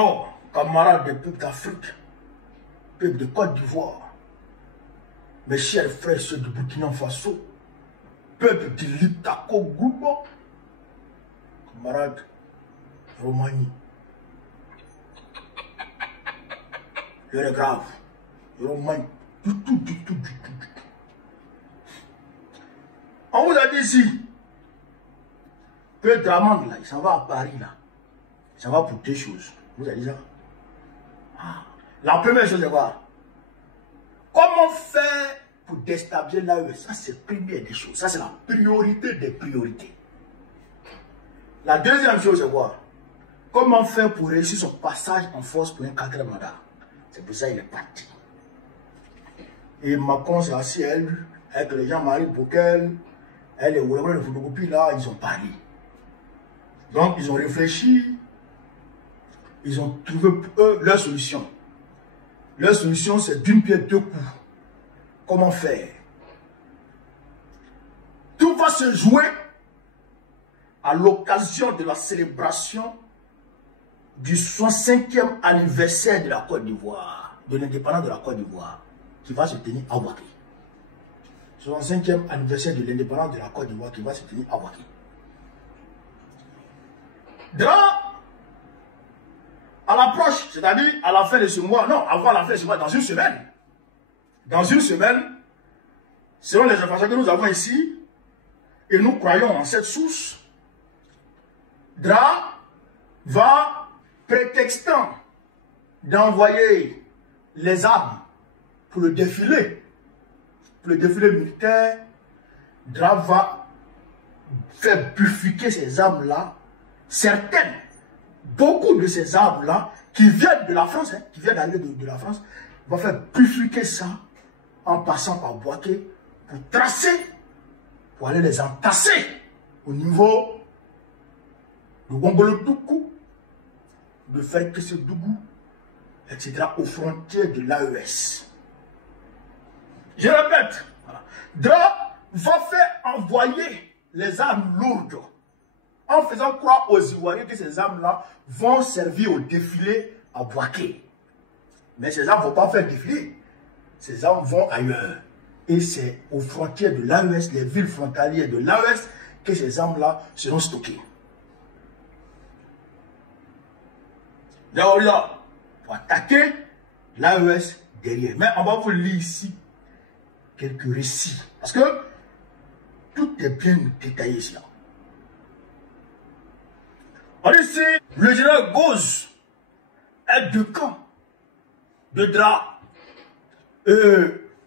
Alors, camarades des peuples d'Afrique, peuple de Côte d'Ivoire, mes chers frères ceux de Burkina Faso, peuple de l'Itako Goubo, camarades Romani, l'heure est grave, Romani, du tout. On vous a dit ici, que Dramande là, il s'en va à Paris là, ça va pour deux choses. Vous avez dit ça? La première chose, c'est quoi? Comment faire pour déstabiliser l'AES? Ça, c'est la première des choses. Ça, c'est la priorité des priorités. La deuxième chose, c'est quoi? Comment faire pour réussir son passage en force pour un quatrième mandat? C'est pour ça qu'il est parti. Et Macron, c'est assis, elle, avec les Jean-Marie Bockel, elle et Ouémoué de photocopie, là, ils ont parlé. Donc, ils ont réfléchi. Ils ont trouvé pour eux leur solution. Leur solution, c'est d'une pierre deux coups. Comment faire? Tout va se jouer à l'occasion de la célébration du 65e anniversaire de la Côte d'Ivoire, de l'indépendance de la Côte d'Ivoire, qui va se tenir à Ouaké. 65e anniversaire de l'indépendance de la Côte d'Ivoire qui va se tenir à Ouaké. À l'approche, c'est-à-dire à la fin de ce mois, non, avant la fin de ce mois, dans une semaine. Dans une semaine, selon les informations que nous avons ici, et nous croyons en cette source, DRA va, prétextant d'envoyer les armes pour le défilé militaire, DRA va faire bifurquer ces armes-là, certaines. Beaucoup de ces arbres-là, qui viennent de la France, qui viennent d'arriver de la France, vont faire bifurquer ça en passant par Boaké pour tracer, pour aller les entasser au niveau de Wongolo-Doukou, de Ferkese-Dougou, etc., aux frontières de l'AES. Je répète, voilà. DRA va faire envoyer les armes lourdes en faisant croire aux Ivoiriens que ces armes-là vont servir au défilé à Boaké. Mais ces armes ne vont pas faire défiler. Ces armes vont ailleurs. Et c'est aux frontières de l'AES, les villes frontalières de l'AES, que ces armes-là seront stockées. Là, pour attaquer l'AES derrière. Mais on va vous lire ici quelques récits. Parce que tout est bien détaillé ici. On dit ici, le général Gauze est de camp de DRA,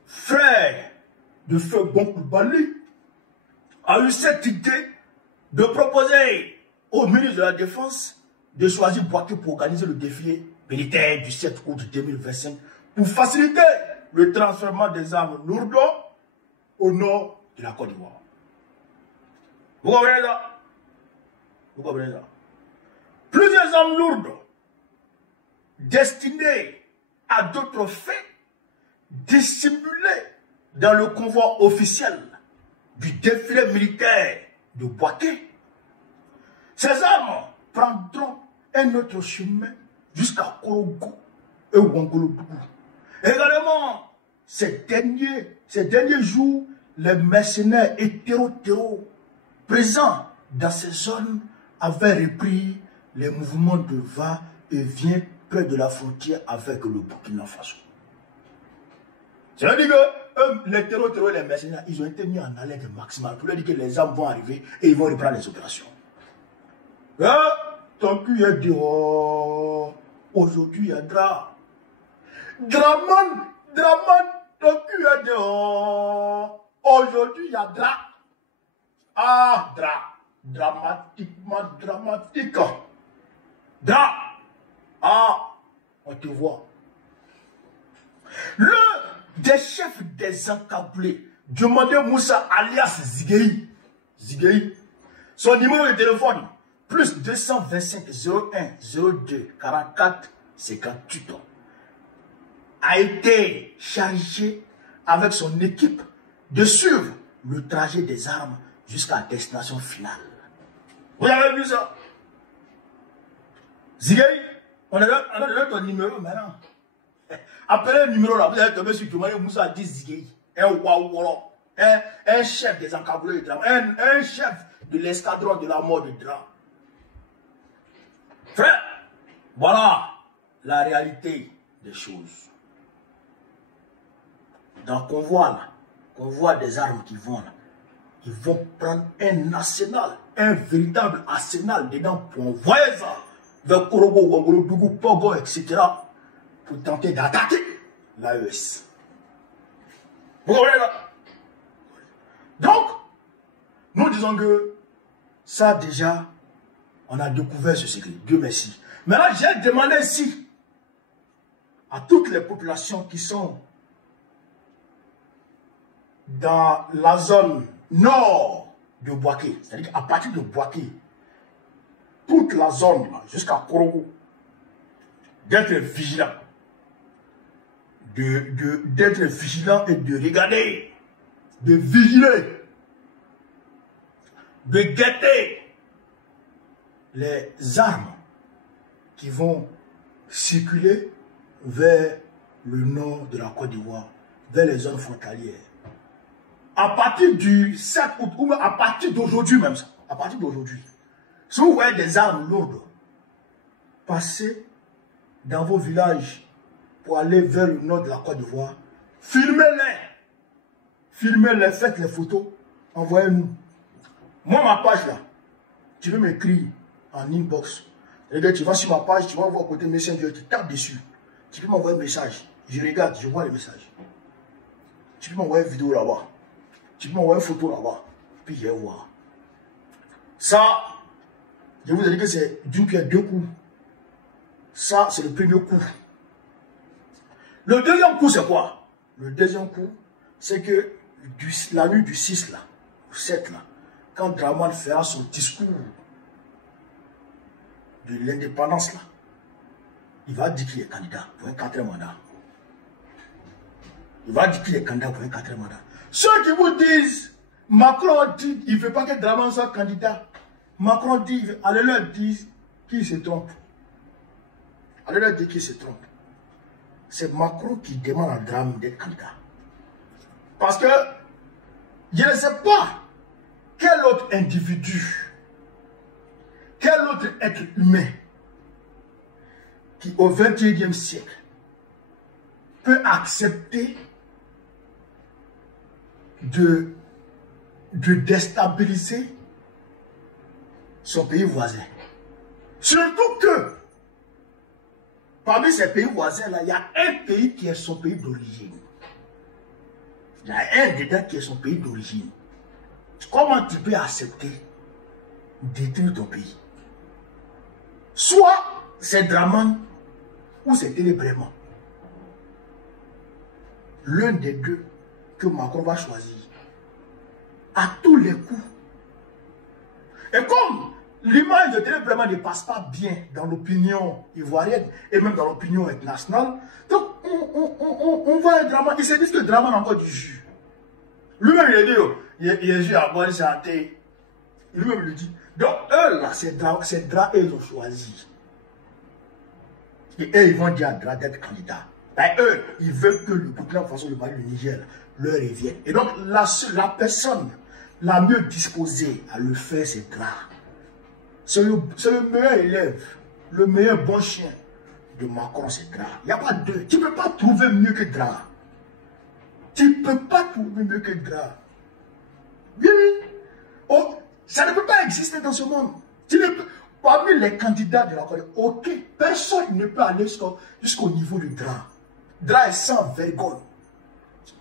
frère de Feu Bonkourbali, a eu cette idée de proposer au ministre de la Défense de choisir Boaké pour organiser le défilé militaire du 7 août 2025 pour faciliter le transfert des armes lourdes au nord de la Côte d'Ivoire. Vous comprenez ça? Vous comprenez ça? Plusieurs armes lourdes destinées à d'autres faits dissimulées dans le convoi officiel du défilé militaire de Boaké. Ces armes prendront un autre chemin jusqu'à Korogo et Wongolo-Dougou. Également, ces derniers jours, les mercenaires hétéro présents dans ces zones avaient repris les mouvements de va-et-vient près de la frontière avec le Burkina Faso. C'est-à-dire que les terroristes et les mercenaires, ils ont été mis en alerte maximale pour leur dire que les armes vont arriver et ils vont reprendre les opérations. Ton cul est dehors. Aujourd'hui, il y a DRA. Draman, ton cul est dehors. Aujourd'hui, il y a DRA. Ah, DRA. Dramatiquement dramatique. DRA. Ah, on te voit. Le des chefs des encablés, demandez Moussa alias Zigueï. Son numéro de téléphone, plus 225 01 02 44 58 ans, a été chargé avec son équipe de suivre le trajet des armes jusqu'à la destination finale. Vous avez vu ça? Zigueï, On a donné ton numéro maintenant. Appelez le numéro là, vous allez tomber sur Diomaye Moussa Dizigei. Un chef des encablés de drame, un chef de l'escadron de la mort de drame. Frère, voilà la réalité des choses. Dans le convoi là, convoi des armes qui vont là, ils vont prendre un arsenal, un véritable arsenal dedans pour envoyer ça vers Korogo, Wangolo, Dougou, Pogo, etc. pour tenter d'attaquer l'AES. Vous comprenez là? Donc, nous disons que ça déjà, on a découvert ce secret. Dieu merci. Maintenant, j'ai demandé ici à toutes les populations qui sont dans la zone nord de Bouaké, c'est-à-dire à partir de Bouaké, toute la zone jusqu'à Korogo, d'être vigilant. D'être vigilant et de regarder, de vigiler, de guetter les armes qui vont circuler vers le nord de la Côte d'Ivoire, vers les zones frontalières. À partir du 7 août, ou à partir d'aujourd'hui même, à partir d'aujourd'hui, si vous voyez des armes lourdes passer dans vos villages pour aller vers le nord de la Côte d'Ivoire, filmez-les. Filmez-les, faites les photos, envoyez-nous. Moi, ma page là, tu veux m'écrire en inbox. Regarde, tu vas sur ma page, tu vas voir côté Messenger, tu tapes dessus. Tu peux m'envoyer un message. Je regarde, je vois les messages. Tu peux m'envoyer une vidéo là-bas. Tu peux m'envoyer une photo là-bas. Puis je vais voir. Ça, je vous ai dit que c'est d'une pierre deux coups. Ça, c'est le premier coup. Le deuxième coup, c'est quoi? Le deuxième coup, c'est que la nuit du 6 là, ou 7 là, quand Dramane fera son discours de l'indépendance là, il va dire qu'il est candidat pour un 4e mandat. Il va dire qu'il est candidat pour un 4e mandat. Ceux qui vous disent, Macron dit, il ne veut pas que Dramane soit candidat. Macron dit, allez leur dire qu'il se trompe. Allez leur dire qu'il se trompe. C'est Macron qui demande à Dramane d'être candidat. Parce que je ne sais pas quel autre individu, quel autre être humain qui au XXIe siècle peut accepter de déstabiliser son pays voisin. Surtout que parmi ces pays voisins-là, il y a un pays qui est son pays d'origine. Il y a un dedans qui est son pays d'origine. Comment tu peux accepter de détruire ton pays? Soit c'est Dramane ou c'est Télébrement. L'un des deux que Macron va choisir. À tous les coups. Et comme l'image de Télébrement ne passe pas bien dans l'opinion ivoirienne et même dans l'opinion internationale, donc on va à Dramane. Ils se disent que Dramane a encore du jus. Lui-même il a dit, il a jus à boire santé. Lui-même il le dit. Donc eux là, c'est Dra ils ont choisi. Et eux ils vont dire à Dra d'être candidat. Ben, eux, ils veulent que le Burkina Faso, le Mali, le Niger leur revienne. Et donc la personne la mieux disposée à le faire, c'est Dra. C'est le meilleur élève, le meilleur bon chien de Macron, c'est Dra. Il n'y a pas deux. Tu ne peux pas trouver mieux que Dra. Tu ne peux pas trouver mieux que Dra. Oui, oui. Oh, ça ne peut pas exister dans ce monde. Parmi les candidats de la Corée, ok, personne ne peut aller jusqu'au niveau de Dra. Dra est sans vergogne.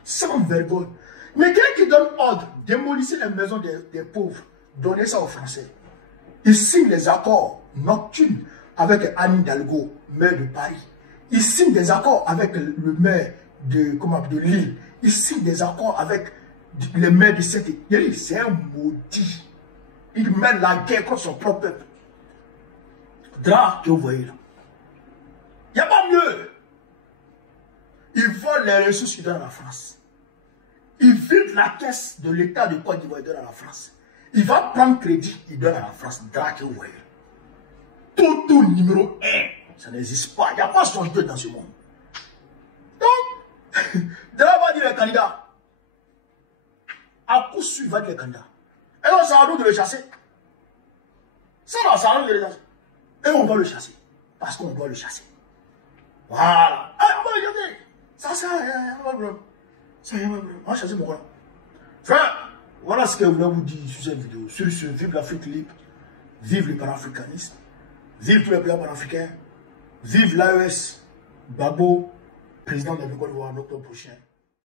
Sans vergogne. Mais quelqu'un qui donne ordre, démolissez les maisons des pauvres, donnez ça aux Français. Il signe les accords nocturnes avec Anne Hidalgo, maire de Paris. Il signe des accords avec le maire de Lille. Il signe des accords avec les maires de cette île. C'est un maudit. Il mène la guerre contre son propre peuple. Dra que vous voyez là. Il n'y a pas mieux. Il vole les ressources qu'il donne à la France. Il vide la caisse de l'État de Côte d'Ivoire, il donne à la France. Il va prendre crédit, il donne à la France. Dra que vous voyez. Tout numéro 1. Ça n'existe pas. Il n'y a pas son Dieu dans ce monde. Donc, de là, on va dire les candidats. À coup sûr, il va dire les candidats. Et on s'en va de le chasser. Ça va, ça va de le chasser. Et on va le chasser. Parce qu'on doit le chasser. Voilà. Ah, on va le chasser. Ça, il n'y a pas de problème. Ça, il n'y a pas de problème. On va chasser mon gars. Frère, voilà ce que je voulais vous dire sur cette vidéo. Sur ce, vive l'Afrique libre. Vive le panafricanisme. Vive tous les pays panafricains. Vive l'AES. Babo, président de la Côte d'Ivoire en octobre prochain.